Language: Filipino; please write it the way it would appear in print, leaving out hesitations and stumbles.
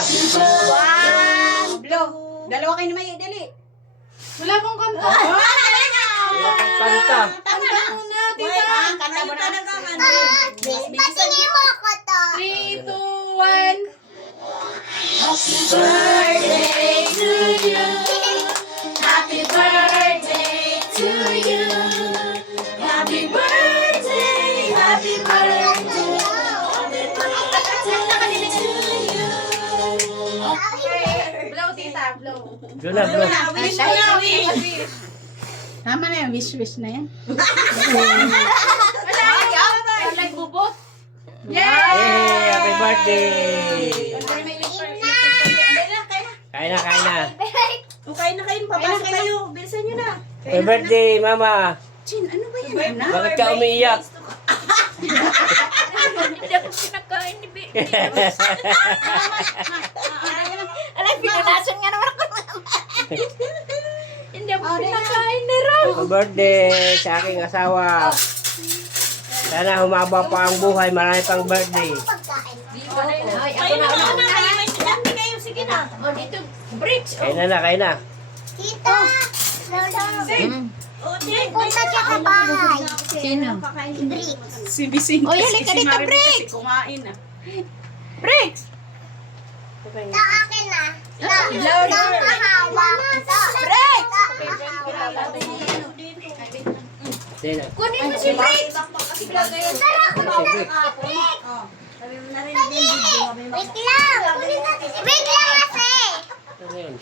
One, blow. Dalawa kayo na may dali. Wala pong kanta. Wala kang kanta. Tama na muna, tita. Kanta mo na. Patingin mo ako to. 3, 2, 1. Birthday to you. Happy birthday to you. Happy birthday, happy birthday. Blow, tita, blow. Doon na, bro. Wish mo na, wish. Tama na yan, wish na yan. Wala, bubot. Yay! Happy birthday! Kain na, kain na. Okay na kayo, papasok kayo. Bilisan nyo na. Happy birthday, mama. Chin, ano ba yan, anak? Bakit ka umiiyak? Hindi ako pinakain ni Bi. Alam, pinalasan nga naman ako. Hindi ako pinakain ni Ram. Happy birthday sa aking asawa. Sana humaba pa ang buhay. Marami pang birthday. Ay, ako na. Sige na. Oh, dito, bricks. Kain na, kain na. Tita. Punta siya ka bahay. Sino? Bricks. Si Bising. Oh, yun, ka dito, Bricks. Kasi kumain na. Bricks! Sa akin na. Louder. Mahawak. Bricks! Sige na. Kunin mo si Bricks! Tara, Sige. wait lang. Wait lang kasi. Ano yun?